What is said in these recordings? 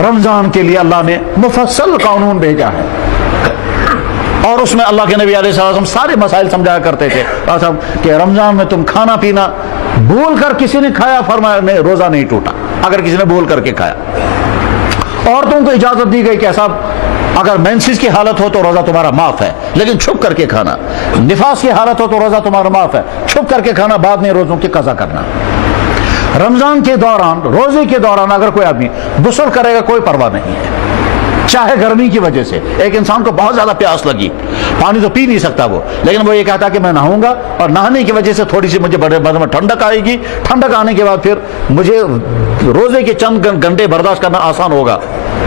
رمضان کے لیے اللہ نے مفصل قانون بھیجا ہے، اور اس میں اللہ کے نبی علیہ السلام سارے مسائل سمجھایا کرتے تھے کہ رمضان میں تم کھانا پینا بھول کر کسی نے کھایا، فرمایا نہیں، روزہ نہیں ٹوٹا اگر کسی نے بھول کر کے کھایا۔ عورتوں کو اجازت دی گئی کہ ایسا اگر مینسز کی حالت ہو تو روزہ تمہارا معاف ہے، لیکن چھپ کر کے کھانا، نفاس کی حالت ہو تو روزہ تمہارا معاف ہے، چھپ کر کے کھانا، بعد میں روزوں کی قضا کرنا۔ رمضان کے دوران، روزے کے دوران اگر کوئی آدمی غسل کرے گا کوئی پرواہ نہیں ہے، چاہے گرمی کی وجہ سے، ایک انسان کو بہت زیادہ پیاس لگی، پانی تو پی نہیں سکتا وہ، لیکن وہ یہ کہتا کہ میں نہاؤں گا، اور نہانے کی وجہ سے تھوڑی سی مجھے بدن میں ٹھنڈک آئے گی، ٹھنڈک آنے کے بعد پھر مجھے روزے کے چند گھنٹے برداشت کرنا آسان ہوگا۔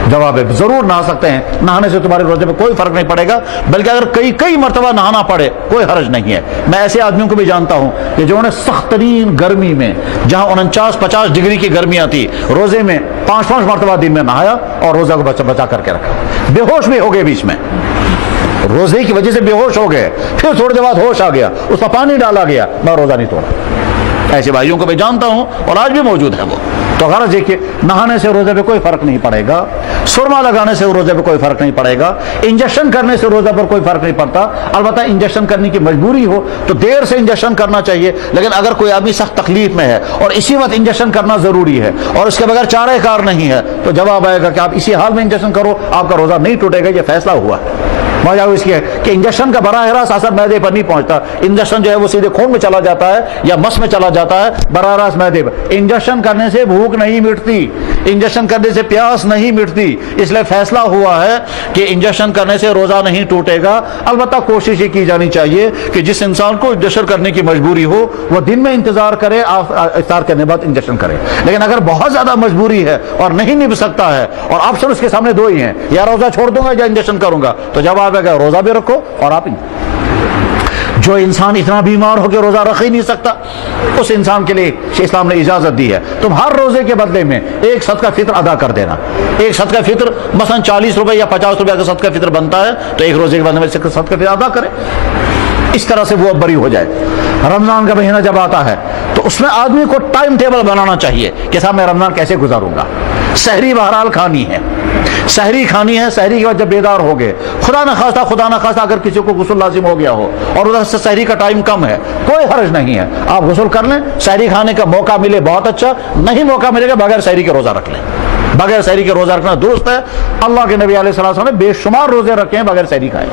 جواب ہے ضرور نہا سکتے ہیں، نہانے سے تمہارے روزے پہ کوئی فرق نہیں پڑے گا، بلکہ اگر کئی مرتبہ نہانا پڑے کوئی حرج نہیں ہے۔ میں ایسے آدمیوں کو بھی جانتا ہوں کہ جو انہیں سخت ترین گرمی میں، جہاں 49-50 ڈگری کی گرمیاں تھی، روزے میں 5 مرتبہ دن میں نہایا اور روزہ کو بچا کر کے رکھا، بے ہوش بھی ہو گئے، بیچ میں روزے کی وجہ سے بے ہوش ہو گئے، پھر تھوڑی دیر بعد ہوش آ گیا، اس پر پانی ڈالا گیا، میں روزہ نہیں توڑا۔ ایسے بھائیوں کو میں جانتا ہوں اور آج بھی موجود ہے وہ۔ تو غرض یہ کہ نہانے سے روزے پہ کوئی فرق نہیں پڑے گا، سرما لگانے سے روزے پہ کوئی فرق نہیں پڑے گا، انجیکشن کرنے سے روزے پر کوئی فرق نہیں پڑتا۔ البتہ انجیکشن کرنے کی مجبوری ہو تو دیر سے انجیکشن کرنا چاہیے، لیکن اگر کوئی آدمی سخت تکلیف میں ہے اور اسی وقت انجیکشن کرنا ضروری ہے اور اس کے بغیر چارہ کار نہیں ہے، تو جواب آئے گا کہ آپ اسی حال میں انجیکشن کرو، آپ کا روزہ نہیں ٹوٹے گا، یہ فیصلہ ہوا ہے۔ وجہ اس کی ہے کہ انجیکشن کا براہ راست اثر معدے پر نہیں پہنچتا، انجیکشن جو ہے وہ سیدھے خون میں چلا جاتا ہے یا مس میں چلا جاتا ہے، براہ راست معدے پر۔ انجیکشن کرنے سے بھوک نہیں مٹتی، انجیکشن کرنے سے پیاس نہیں مٹتی، اس لیے فیصلہ ہوا ہے کہ انجیکشن کرنے سے روزہ نہیں ٹوٹے گا۔ البتہ کوشش یہ کی جانی چاہیے کہ جس انسان کو انجیکشن کرنے کی مجبوری ہو وہ دن میں انتظار کرے، افطار کرنے بعد انجیکشن کرے۔ لیکن اگر بہت زیادہ مجبوری ہے اور نہیں نبھ سکتا ہے اور آپشن اس کے سامنے دو ہی ہیں، یا روزہ چھوڑ دوں گا یا انجیکشن کروں گا، تو جواب ہے کہ روزہ بھی رکھو اور آپ جو انسان اتنا بیمار ہو کہ روزہ رکھ ہی نہیں سکتا، اس انسان کے لیے اسلام نے اجازت دی ہے تم ہر روزے کے بدلے میں ایک صدقہ فطر ادا کر دینا۔ ایک صدقہ فطر مثلا 40 روپے یا 50 روپے کا صدقہ فطر بنتا ہے تو ایک روزے کے بدلے میں صدقہ فطر ادا کرے، اس طرح سے وہ بری ہو جائے۔ رمضان کا مہینہ جب آتا ہے تو اس میں آدمی کو ٹائم ٹیبل بنانا چاہیے کہ صاحب میں رمضان کیسے گزاروں گا۔ سحری بہرحال کھانی ہے، سحری کھانی ہے، سحری کے بعد جب بیدار ہو گئے، خدا نہ خواستہ اگر کسی کو غسل لازم ہو گیا ہو اور ادھر سے سحری کا ٹائم کم ہے، کوئی حرج نہیں ہے، آپ غسل کر لیں، سحری کھانے کا موقع ملے بہت اچھا، نہیں موقع ملے گا بغیر سحری کے روزہ رکھ لیں۔ بغیر سحری کے روزہ رکھنا درست ہے، اللہ کے نبی علیہ السلام نے بے شمار روزے رکھے ہیں بغیر سحری کھائے،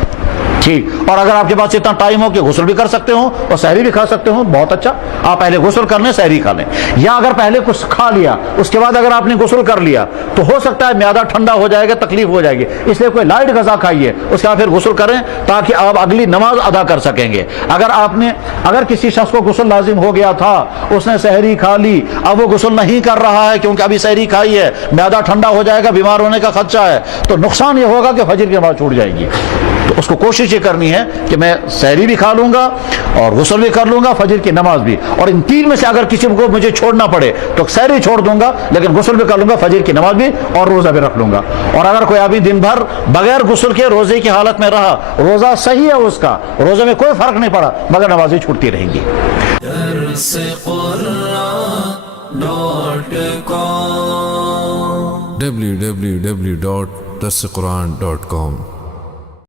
ٹھیک۔ اور اگر آپ کے پاس اتنا ٹائم ہو کہ غسل بھی کر سکتے ہو اور سحری بھی کھا سکتے ہو، بہت اچھا، آپ پہلے غسل کر لیں سحری کھا لیں، یا اگر پہلے کچھ کھا لیا اس کے بعد اگر آپ نے غسل کر لیا تو ہو سکتا ہے معدہ ٹھنڈا ہو جائے گا، تکلیف ہو جائے گی، اس لیے کوئی لائٹ غذا کھائیے، اس کے بعد پھر غسل کریں تاکہ آپ اگلی نماز ادا کر سکیں گے۔ اگر کسی شخص کو غسل لازم ہو گیا تھا، اس نے سحری کھا لی، اب وہ غسل نہیں کر رہا ہے کیونکہ ابھی سحری کھائی ہے، معدہ ٹھنڈا ہو جائے گا، بیمار ہونے کا خدشہ ہے، تو نقصان یہ ہوگا کہ فجر کی نماز چھوٹ جائے گی۔ تو اس کو کوشش یہ کرنی ہے کہ میں سحری بھی کھا لوں گا اور غسل بھی کر لوں گا، فجر کی نماز بھی، اور ان تین میں سے اگر کسی کو مجھے چھوڑنا پڑے تو سحری چھوڑ دوں گا لیکن غسل بھی کر لوں گا، فجر کی نماز بھی، اور روزہ بھی رکھ لوں گا۔ اور اگر کوئی ابھی دن بھر بغیر غسل کے روزے کی حالت میں رہا، روزہ صحیح ہے اس کا، روزے میں کوئی فرق نہیں پڑا، مگر نمازیں چھوٹتی رہیں گی۔ www.darsequran.com